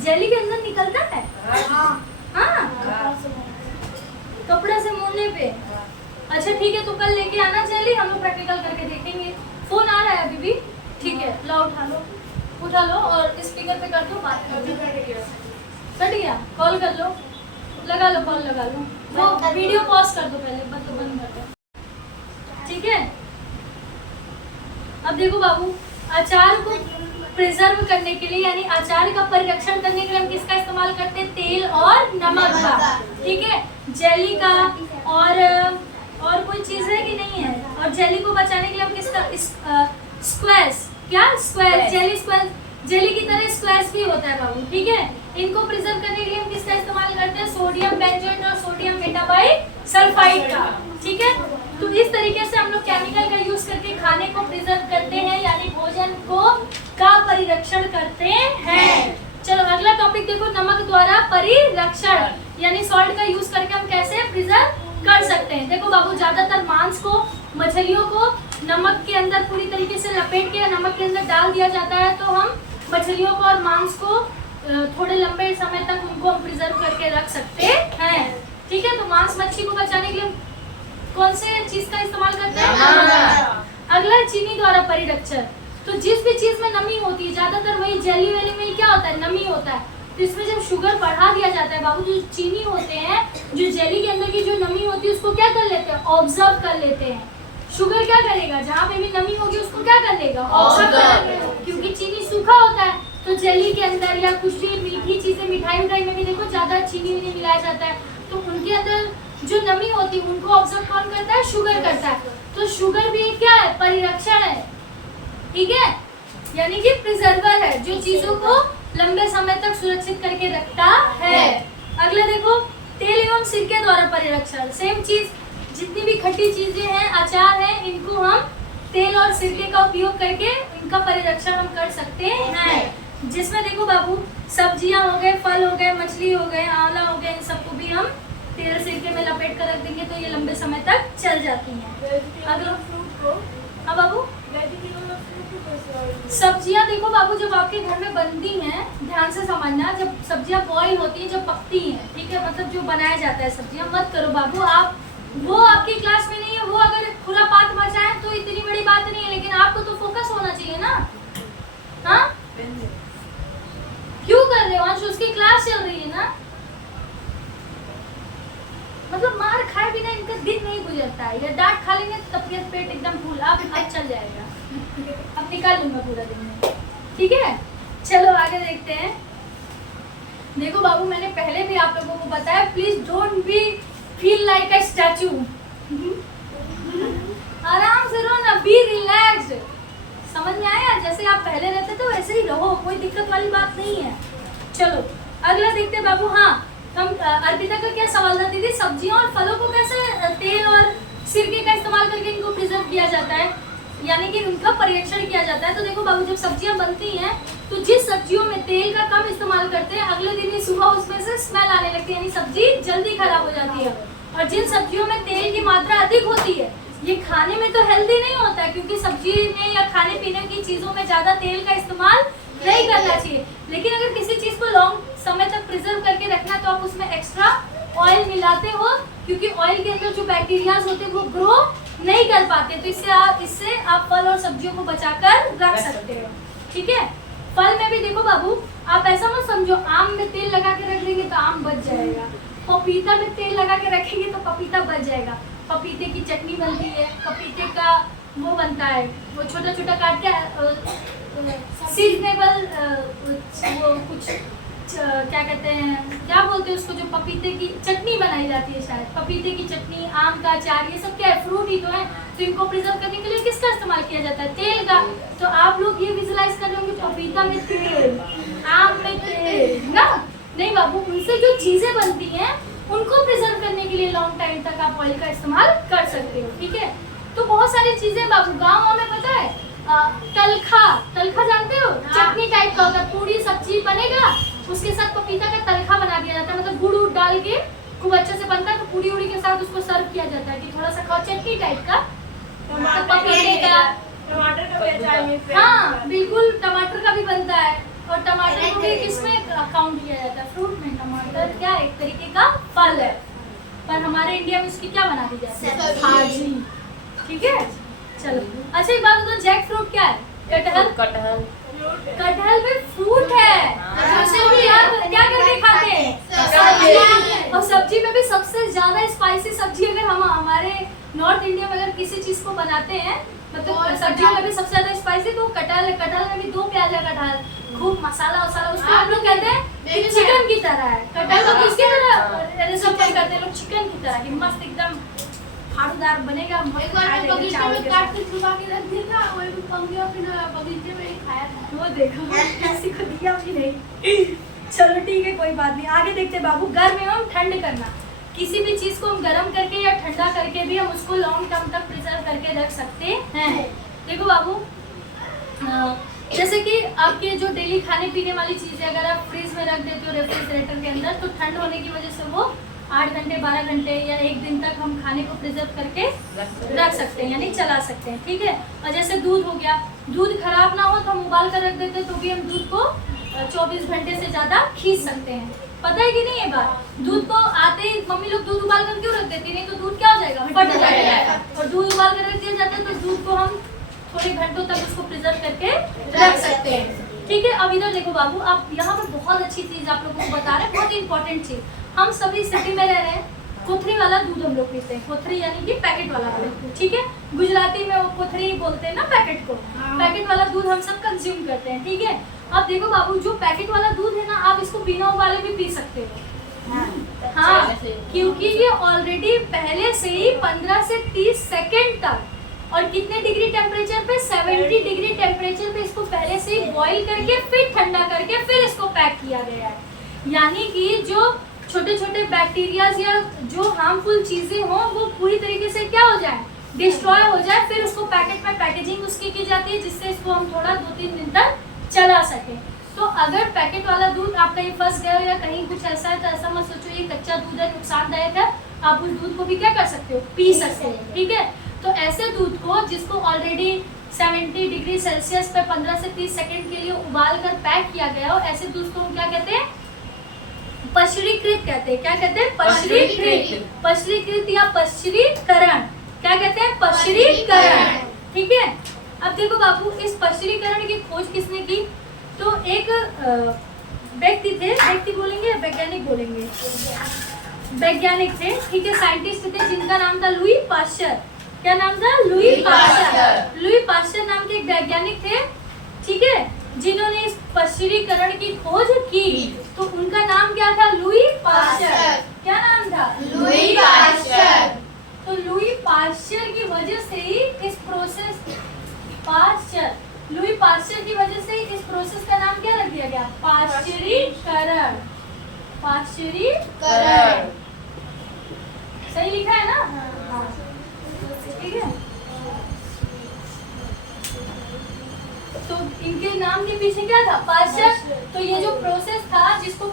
जेली के अंदर निकलता है, हाँ कपड़ा से मोड़ने पे, अच्छा ठीक है, तो कल लेके आना जेली, हम लोग प्रैक्टिकल करके देखेंगे। फोन आ रहा है अभी भी, ठीक है, लो उठा लो और स्पीकर पे कर दो, बात कर दो, कट गया, कॉल कर लो, लगा लो, कॉल लगा लो, वो वीडियो पॉज कर दो पहले, बंद कर दो, ठीक है। अब देखो बाबू, अचार को प्रिजर्व करने के लिए, यानी अचार का परिरक्षण करने के लिए हम किसका इस्तेमाल करते हैं, तेल और नमक का, ठीक है, जेली का, और कोई चीज है कि नहीं है, और जेली को बचाने के लिए हम किसका, स्क्वैश, क्या स्क्वैश, जेली की तरह स्क्वैश भी होता है बाबू, ठीक है। इनको प्रिजर्व करने के लिए हम किसका इस्तेमाल करते हैं, सोडियम बेंजोएट और सोडियम मेटाबाइसल्फाइड का, ठीक है। तो इस तरीके से हम लोग केमिकल का यूज करके खाने को प्रिजर्व करते हैं, यानी भोजन को का परिरक्षण करते हैं। चलो अगला टॉपिक देखो, नमक द्वारा परिरक्षण, यानी सॉल्ट का यूज करके हम कैसे प्रिजर्व कर सकते हैं। देखो बाबू, ज्यादातर मांस को, मछलियों को नमक के अंदर पूरी तरीके से लपेट के नमक के अंदर डाल दिया जाता है, तो हम मछलियों को और मांस को थोड़े लंबे समय तक उनको हम प्रिजर्व करके रख सकते हैं, ठीक है। तो मांस मच्छी को बचाने के लिए कौन से चीज का इस्तेमाल करते हैं, अगला चीनी द्वारा परिरक्षण। तो जिस भी चीज में नमी होती है, ज्यादातर वही जेली वेली में क्या होता है, नमी होता है, तो इसमें जब शुगर बढ़ा दिया जाता है बाबू, जो चीनी होते हैं, जो जेली के अंदर की जो नमी होती है उसको क्या कर लेते हैं, ऑब्जर्व कर लेते हैं। शुगर क्या करेगा, जहाँ पे भी नमी होगी उसको क्या कर लेगा, ऑब्जर्व कर लेगा, क्योंकि चीनी सूखा होता है। तो जेली के अंदर या कुछ भी मीठी चीजें, मिठाई में भी देखो ज्यादा चीनी नहीं मिलाया जाता है, तो उनके अंदर जो नमी होती है उनको ऑब्जर्व कौन करता है, शुगर करता है। तो शुगर भी क्या है, परिरक्षण है, ठीक है, यानी कि प्रिजर्वर है, जो चीजों को लंबे समय तक सुरक्षित करके रखता है। अगला देखो, तेल एवं सिरके द्वारा परिरक्षण, सेम चीज, जितनी भी खट्टी चीजें हैं, अचार है, इनको हम तेल और सिरके का उपयोग करके इनका परिरक्षण हम कर सकते हैं। जिसमें देखो बाबू सब्जियां हो गए, फल हो गए, मछली हो गए, आंवला हो गए, इन सबको भी हम तेल सिरके में लपेट कर रख देंगे तो ये लंबे समय तक चल जाती हैं। अगर फ्रूट को हाँ बाबू, वेजिटेबल और फ्रूट को कैसे सब्जियां देखो बाबू जब आपके घर में बनती हैं, ध्यान से समझना, जब सब्जियां बॉईल होती हैं, जब पकती हैं, ठीक है, मतलब जो बनाया जाता है सब्जियां, मत करो बाबू आप, वो आपकी क्लास में नहीं है, वो अगर खुला पात बचाए तो इतनी बड़ी बात नहीं है, लेकिन आपको तो फोकस होना चाहिए ना। हाँ क्यों कर रहे हो अंश, उसकी क्लास चल रही है ना। मतलब मार खाए बिना इनका दिन नहीं गुजरता है, या डांट खा लेंगे तो तब पेट एकदम फूल अब चल जाएगा। अब निकाल लूंगा पूरा दिन में, ठीक है। चलो आगे देखते हैं। देखो बाबू मैंने पहले भी आप लोगों को बताया, please don't be feel like a statue. आराम से रहो ना, बी रिलैक्स्ड। समझ में आया, जैसे आप पहले रहते थे वैसे ही रहो, कोई दिक्कत वाली बात नहीं है। चलो अगला देखते हैं बाबू। हाँ हम अर्पिता का क्या सवाल था दीदी, सब्जियों और फलों को कैसे तेल और सिरके का इस्तेमाल करके इनको प्रिजर्व किया जाता है, यानी कि उनका परीक्षण किया जाता है। तो देखो बाबू जब सब्जियां बनती हैं तो जिस सब्जियों में तेल का कम इस्तेमाल करते हैं, अगले दिन ही सुबह उसमें से स्मेल आने लगती है, यानी सब्जी जल्दी खराब हो जाती है। और जिन सब्जियों में तेल की मात्रा अधिक होती है, ये खाने में तो हेल्दी नहीं होता है, क्योंकि सब्जी में या खाने पीने की चीजों में ज्यादा तेल का इस्तेमाल नहीं करना चाहिए। लेकिन अगर किसी चीज को लॉन्ग समय तक प्रिजर्व करके रखना है तो आप उसमें एक्स्ट्रा ऑयल मिलाते हो, क्योंकि ऑयल के अंदर जो बैक्टीरियाज होते हैं वो ग्रो नहीं कर पाते, तो इससे आप फल और सब्जियों को बचाकर रख सकते हो, ठीक है। फल में भी देखो बाबू आप ऐसा मत समझो आम में तेल लगा के रख देंगे तो आम बच जाएगा, पपीता में तेल लगा के रखेंगे तो पपीता बच जाएगा। पपीते की चटनी बनती है, पपीते का वो बनता है, वो छोटा छोटा काट के सीजनेबल वो कुछ क्या कहते हैं, क्या बोलते हैं उसको, जो पपीते की चटनी बनाई जाती है शायद, पपीते की चटनी, आम का अचार, ये सब क्या है, फ्रूट ही तो है। तो इनको प्रिजर्व करने के लिए किसका इस्तेमाल किया जाता है, तेल का। तो आप लोग ये विजुलाइज कर रहे होंगे पपीता में तेल, आम में तेल ना, नहीं बाबू, उनसे जो चीजें बनती हैं उनको प्रिजर्व करने के लिए लॉन्ग टाइम तक आप ऑयल का इस्तेमाल कर सकते हो, ठीक है। तो बहुत सारी चीजें बाबू गाँव में पता है, तलखा जानते हो, चटनी टाइप का होता है, पूरी सब्जी बनेगा उसके साथ पपीता का तलखा बना दिया जाता है, मतलब गुड़ उड़ डाल के खूब अच्छे से बनता है, तो पूरी उड़ी के साथ उसको सर्व किया जाता है कि थोड़ा सा खाओ, चटनी टाइप का। पपीते का, टमाटर का भी अचार में हाँ बिल्कुल, टमाटर का भी बनता है, और टमाटर को भी किसमें काउंट किया जाता है, फ्रूट में। टमाटर क्या एक तरीके का फल है, पर हमारे इंडिया में उसकी क्या बना दी जाती है, भाजी, ठीक है। चलो अच्छा एक बात बताओ, जैक फ्रूट क्या है, कटहल, कटहल में फ्रूट है, उसे भी क्या करके खाते हैं, और सब्जी में भी सबसे ज्यादा स्पाइसी सब्जी अगर हम हमारे नॉर्थ इंडिया में अगर किसी चीज को बनाते हैं, मतलब सब्जियों में भी सबसे ज्यादा स्पाइसी तो कटहल है। कटहल में भी 2 प्याज है, कटहल खूब मसाला वसाला, उसको हम लोग कहते हैं चिकन की तरह है। कटहल को किसकी तरह रेसिपी करते हैं लोग, चिकन की तरह की मस्त एकदम फाड़ूदार बनेगा। एक बार मैं बगीचे में काट के छुपा के रख दिया था, वो भी पंगे अपने बगीचे में ही खाया था। वो देखो किसी को दिया भी नहीं। चलो ठीक है कोई बात नहीं, आगे देखते हैं बाबू। गर्म एवं ठंड करना, किसी भी चीज को हम गर्म करके या ठंडा करके भी हम उसको लॉन्ग टर्म तक प्रिजर्व करके रख सकते हैं। देखो बाबू जैसे कि आपके जो डेली खाने पीने वाली चीजें अगर आप फ्रीज में रख देते हो रेफ्रिजरेटर के अंदर, तो ठंड होने की वजह से वो 8 घंटे 12 घंटे या 1 दिन तक हम खाने को प्रिजर्व करके रख सकते हैं, यानी चला सकते हैं, ठीक है। और जैसे दूध हो गया, दूध खराब ना हो तो हम उबाल कर रख देते हैं, तो भी हम दूध को 24 घंटे से ज्यादा खींच सकते हैं। पता है कि नहीं ये बात, दूध को आते ही मम्मी लोग दूध उबाल कर क्यों रख देती, नहीं तो दूध क्या हो जाएगा, फट जाएगा। और दूध उबाल कर रख दिया जाता है तो दूध को हम थोड़े घंटों तक उसको प्रिजर्व करके रख सकते हैं, ठीक है। अब इधर देखो बाबू, आप यहाँ पर बहुत अच्छी चीज आप लोगों को बता रहे हैं, बहुत इंपॉर्टेंट चीज। हम सभी सिटी में रह रहे हैं, कोथरी वाला दूध हम लोग पीते हैं, कोथरी यानी कि पैकेट वाला दूध, ठीक है। गुजराती में वो कोथरी बोलते हैं ना पैकेट को, पैकेट वाला दूध हम सब कंज्यूम करते हैं, ठीक है। अब देखो बाबू, जो पैकेट वाला दूध है ना, आप इसको बिना उबाले भी पी सकते हो, हाँ, क्योंकि ये ऑलरेडी पहले से ही 15 से 30 सेकेंड तक, और कितने डिग्री टेम्परेचर पे, 70 डिग्री टेम्परेचर पे इसको पहले से ही बॉईल करके फिर ठंडा करके फिर इसको पैक किया गया है। यानी कि जो छोटे छोटे बैक्टीरियाज या जो हार्मफुल चीजें हों वो पूरी तरीके से क्या हो जाए, डिस्ट्रॉय हो जाए, फिर उसको पैकेट में पैकेजिंग उसकी की जाती है, जिससे इसको हम थोड़ा 2-3 दिन तक चला सके। तो अगर पैकेट वाला दूध आप कहीं फंस गए हो या कहीं कुछ ऐसा है तो ऐसा मत सोचो ये कच्चा दूध है नुकसानदायक है, आप उस दूध को भी क्या कर सकते हो, पी सकते हो, ठीक है। तो ऐसे दूध को जिसको ऑलरेडी 70 डिग्री सेल्सियस पे 15 से 30 सेकंड के लिए उबाल कर पैक किया गया हो, ऐसे दूध को हम क्या कहते हैं, पश्चरीकृत कहते हैं। क्या कहते हैं, पश्चरीकृत, पश्चरीकृत या पश्चरीकरण, क्या कहते हैं, पश्चरीकरण, ठीक है। अब देखो बाबू, इस पश्चरीकरण की खोज किसने की, तो एक व्यक्ति थे, व्यक्ति बोलेंगे वैज्ञानिक बोलेंगे, वैज्ञानिक थे, ठीक है, साइंटिस्ट थे जिनका नाम था लुई पाश्चर। क्या नाम था, लुई पाश्चर। लुई पाश्चर नाम के एक वैज्ञानिक थे, ठीक है, जिन्होंने इस पश्चरीकरण की खोज की। तो उनका नाम क्या था, लुई पाश्चर। क्या नाम था, लुई पाश्चर। तो लुई पाश्चर की वजह से ही इस प्रोसेस, पाश्चर, लुई पाश्चर की वजह से इस प्रोसेस का नाम क्या रख दिया गया, पाश्चरीकरण। पाश्चरीकरण सही लिखा है ना, ठीक है। तो इनके नाम के पीछे क्या था, पाश्चर। तो ये जो प्रोसेस था जिसको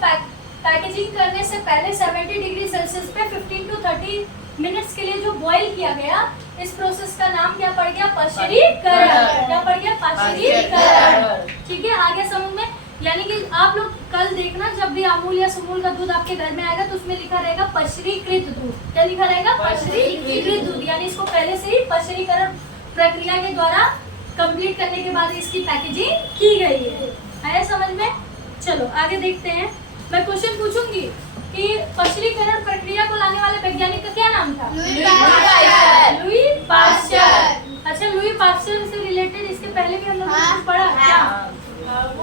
पैकेजिंग करने से पहले 70 डिग्री सेल्सियस पे 15 to 30 मिनट्स के लिए जो बॉईल किया गया, इस प्रोसेस का नाम क्या पड़ गया, पश्चरीकरण। क्या पड़ गया, पश्चरीकरण, ठीक है। आगे समझ में, यानी कि आप लोग कल देखना जब भी अमूल या सुमूल का दूध आपके घर में आएगा तो उसमें लिखा रहेगा पश्चरीकृत दूध। क्या लिखा रहेगा, पश्चरीकृत दूध, यानी इसको पहले से ही पश्चरीकरण प्रक्रिया के द्वारा कंप्लीट करने के बाद इसकी पैकेजिंग की गई है। आया समझ में, चलो आगे देखते हैं। मैं क्वेश्चन पूछूंगी कि पश्चरीकरण प्रक्रिया को लाने वाले वैज्ञानिक का क्या नाम था, लुई पाश्चर। Louis Pasteur. अच्छा, लुई पाश्चर से रिलेटेड इसके पहले भी हम लोगों ने कुछ पढ़ा क्या,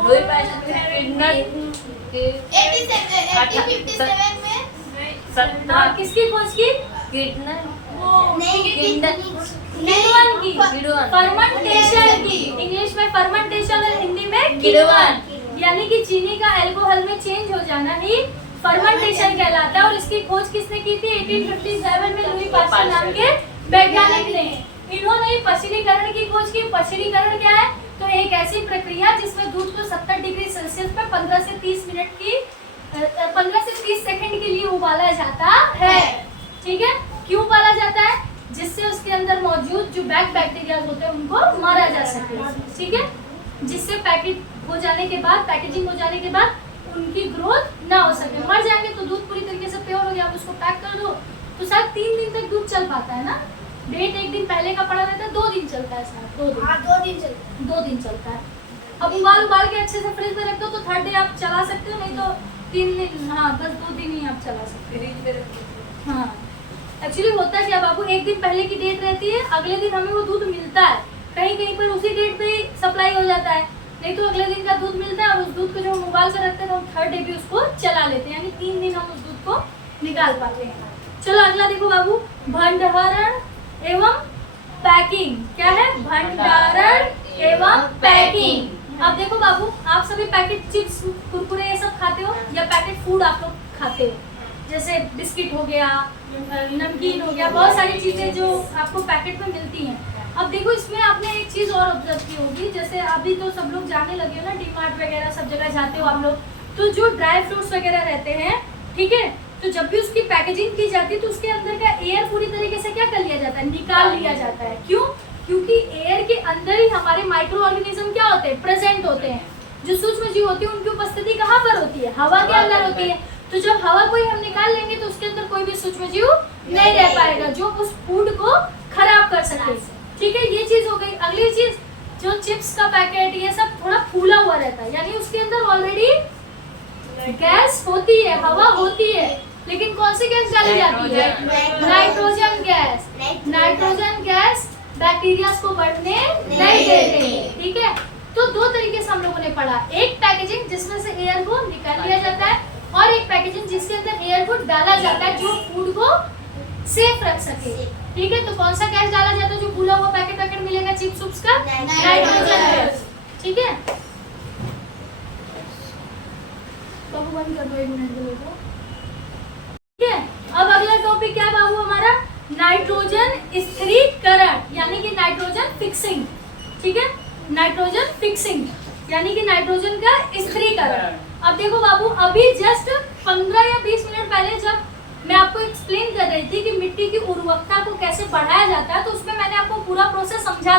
लुई पाश्चर 1857 में हाँ, किसकी खोज की, किण्वन की, फर्मेंटेशन की, इंग्लिश में फर्मेंटेशन और हिंदी में किण्वन, यानी कि चीनी का अल्कोहल में चेंज हो जाना ही फर्मेंटेशन कहलाता है। और इसकी खोज किसने की थी, 1857 में लुई पाश्चर नाम के वैज्ञानिक ने। इन्होंने पश्चरीकरण की खोज की। पश्चरीकरण क्या है, तो एक ऐसी प्रक्रिया जिसमें दूध को 70 डिग्री सेल्सियस पर 15 से 30 मिनट की 15 से 30 सेकंड के लिए उबाला जाता है, ठीक है। क्यों उबाला जाता है, जिससे उसके अंदर मौजूद जो बैक बैक्टीरिया होते हैं उनको मारा जा सके, ठीक है, जिससे पैकेट हो जाने के बाद, पैकेजिंग हो जाने के बाद उनकी ग्रोथ ना हो सके, मर जाएंगे। तो दूध पूरी तरीके से प्योर हो गया, आप उसको पैक कर दो तो शायद 3 दिन तक दूध चल पाता है ना। डेट एक दिन पहले का पड़ा रहता है, 2 दिन चलता है शायद, 2 दिन, 2 दिन चलता है। अब उबाल के अच्छे से फ्रिज में रख दो तो 3rd डे आप चला सकते हो, नहीं तो 3 दिन, हाँ बस 2 दिन ही आप चला सकते हो। हाँ, एक्चुअली होता क्या बाबू, एक दिन पहले की डेट रहती है, अगले दिन हमें वो दूध मिलता है, कहीं कहीं पर उसी डेट पे ही सप्लाई हो जाता है, नहीं तो अगले दिन का दूध मिलता है। और उस दूध को जो हम उबाल कर रखते हैं तो हम 3rd डे भी उसको चला लेते हैं, यानी 3 दिन हम उस दूध को निकाल पाते हैं। चलो अगला देखो बाबू, भंडारण एवं पैकिंग। क्या है, भंडारण एवं पैकिंग। अब देखो बाबू, आप सभी पैकेट चिप्स, कुरकुरे ये सब खाते हो या पैकेट फूड आप लोग खाते हो, जैसे बिस्किट हो गया, नमकीन हो गया, बहुत सारी चीजें जो आपको पैकेट में मिलती हैं। अब देखो इसमें आपने एक चीज और ऑब्जर्व की होगी, जैसे अभी तो सब लोग जाने लगे हो ना, डी-मार्ट वगैरह सब जगह जाते हो आप लोग, तो जो ड्राई फ्रूट्स वगैरह रहते हैं, ठीक है, तो जब भी उसकी पैकेजिंग की जाती है तो उसके अंदर का एयर पूरी तरीके से क्या कर लिया जाता है, निकाल लिया जाता है। क्यों, क्योंकि एयर के अंदर ही हमारे माइक्रो ऑर्गेनिज्म क्या होते हैं, प्रेजेंट होते हैं। जो सूक्ष्म जीव होती है उनकी उपस्थिति कहाँ पर होती है, हवा के अंदर होती है। तो जब हवा को ही हम निकाल लेंगे तो उसके अंदर कोई भी सूक्ष्म जीव नहीं रह पाएगा जो उस फूड को खराब कर सके, ठीक है। ये चीज हो गई। अगली चीज, जो चिप्स का पैकेट ये सब थोड़ा फूला हुआ रहता है, यानी उसके अंदर ऑलरेडी गैस होती है, हवा होती है, लेकिन कौन सी गैस डाली जाती है, nitrogen gas. Nitrogen gas bacteria को बढ़ने नहीं देते, ठीक है। तो 2 तरीके से हम लोगों ने पढ़ा, एक पैकेजिंग जिसमें से एयर को निकाल लिया जाता है, और एक पैकेजिंग जिसके अंदर एयर को डाला जाता है जो फूड को सेफ रख सके, ठीक है। तो कौन सा गैस डाला जाता है जो फूला हुआ पैकेट मिलेगा चिप्स उप्स का, नाइट्रोजन गैस, ठीक है। बाबू बंद कर दो 1 मिनट के लिए, ठीक है। अब अगला टॉपिक क्या बाबू हमारा, नाइट्रोजन स्थिरीकरण, यानी कि नाइट्रोजन फिक्सिंग, ठीक है, नाइट्रोजन फिक्सिंग। यानी कि नाइट्रोजन का स्त्रीकरण। अब देखो बाबू, अभी जस्ट 15 या 20 मिनट पहले जब मैं आपको एक्सप्लेन कर रही थी कि मिट्टी की उर्वरकता को कैसे बढ़ाया जाता है, तो उसमें मैंने आपको पूरा प्रोसेस समझा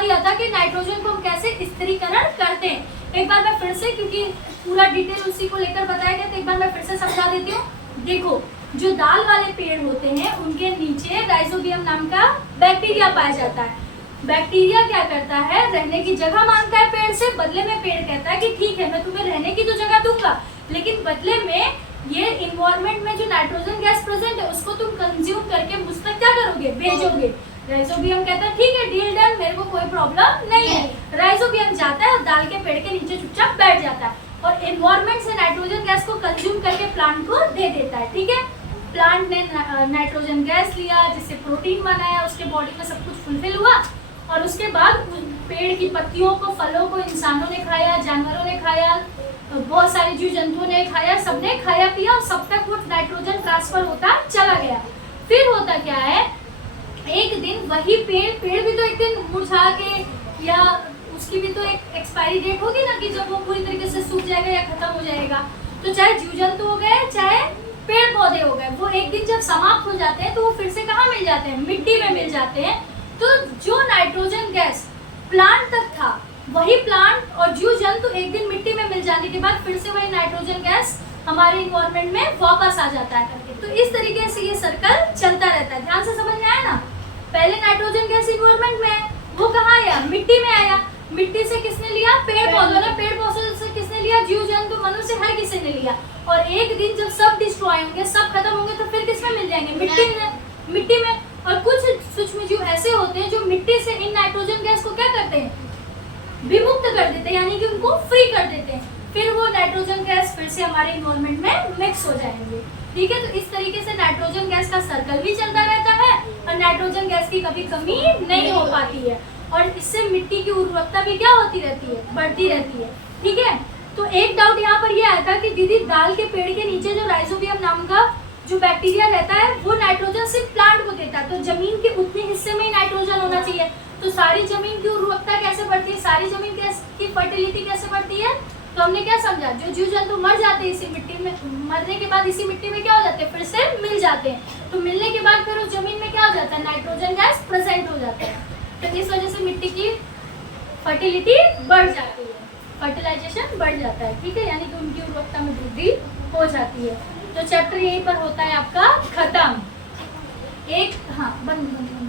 दिया था कि नाइट्रोजन को हम कैसे स्त्रीकरण करते हैं। एक बार मैं फिर से, क्योंकि पूरा डिटेल उसी को लेकर बताया गया, तो एक बार मैं फिर से समझा देती हूँ। देखो, जो दाल वाले पेड़ होते हैं उनके नीचे राइजोबियम नाम का बैक्टीरिया पाया जाता है। बैक्टीरिया क्या करता है, रहने की जगह मांगता है पेड़ से। बदले में पेड़ कहता है कि ठीक है, मैं तुम्हें रहने की तो जगह दूंगा, लेकिन बदले में ये इन्वायरमेंट में जो नाइट्रोजन गैस प्रेजेंट है उसको तुम कंज्यूम करके मुझ तक क्या करोगे, भेजोगे। राइजोबियम कहता है ठीक है, डील डन, मेरे को कोई प्रॉब्लम नहीं है। राइजोबियम जाता है और दाल के पेड़ के नीचे चुपचाप बैठ जाता है और इन्वायरमेंट से नाइट्रोजन गैस को कंज्यूम करके प्लांट को दे देता है। ठीक है, प्लांट ने नाइट्रोजन गैस लिया, जिससे प्रोटीन बनाया, उसके बॉडी में सब कुछ फुलफिल हुआ और उसके बाद पेड़ की पत्तियों को, फलों को इंसानों ने खाया, जानवरों ने खाया, बहुत सारे जीव जंतुओं ने खाया, सबने खाया पिया और सब तक वो नाइट्रोजन ट्रांसफर होता चला गया। फिर होता क्या है, एक दिन वही पेड़ भी तो एक दिन मुरझा के, या उसकी भी तो एक एक्सपायरी डेट होगी ना, कि जब वो पूरी तरीके से सूख जाएगा या खत्म हो जाएगा। तो चाहे जीव जंतु हो गए, चाहे पेड़ पौधे हो गए, वो एक दिन जब समाप्त हो जाते हैं तो वो फिर से कहाँ मिल जाते हैं, मिट्टी में मिल जाते हैं। तो जो नाइट्रोजन गैस प्लांट तक था, वही प्लांट और जीव जंतु एक दिन मिट्टी में मिल जाने के बाद फिर से वही नाइट्रोजन गैस हमारे इन्वायरमेंट में वापस आ जाता है करके। तो इस तरीके से ये सर्कल चलता रहता है। ध्यान से समझ में आया ना। पहले नाइट्रोजन गैस इन्वायरमेंट में है, वो कहाँ आया, मिट्टी में आया। मिट्टी से किसने लिया, पेड़ पौधों ने। पेड़ पौधों से किसने लिया, जीव जंतु, मनुष्य, हर किसी ने लिया। और एक दिन जब सब डिस्ट्रॉय होंगे, सब खत्म होंगे, तो फिर किसमें मिल जाएंगे, मिट्टी में। और कुछ सूक्ष्म जीव ऐसे होते हैं जो मिट्टी से इन नाइट्रोजन गैस को क्या करते हैं, विमुक्त कर देते हैं, यानी कि उनको फ्री कर देते हैं। फिर वो नाइट्रोजन गैस फिर से हमारे इन्वायरमेंट में मिक्स हो जाएंगे। ठीक है, तो इस तरीके से नाइट्रोजन गैस का सर्कल भी चलता रहता है और नाइट्रोजन गैस की कभी कमी नहीं हो पाती है। और इससे मिट्टी की उर्वरकता भी क्या होती रहती है, बढ़ती रहती है। ठीक है, तो एक डाउट यहाँ पर यह आया था कि दीदी, दाल के पेड़ के नीचे जो राइजोबियम नाम का जो बैक्टीरिया रहता है, वो नाइट्रोजन सिर्फ प्लांट को देता है, तो जमीन के उतने हिस्से में ही नाइट्रोजन होना चाहिए। तो सारी जमीन की उर्वरकता कैसे बढ़ती है, सारी जमीन की फर्टिलिटी कैसे बढ़ती है। तो हमने क्या समझा, जो जीव जंतु मर जाते हैं इसी मिट्टी में, मरने के बाद इसी मिट्टी में क्या हो जाते हैं, फिर से मिल जाते हैं। तो मिलने के बाद फिर उस जमीन में क्या हो जाता है, नाइट्रोजन गैस प्रेजेंट हो जाता है। तो इस वजह से मिट्टी की फर्टिलिटी बढ़ जाती है, फर्टिलाइजेशन बढ़ जाता है। ठीक है, यानी कि उनकी उर्वरकता में वृद्धि हो जाती है। तो चैप्टर यहीं पर होता है आपका खत्म। एक, हाँ, बंद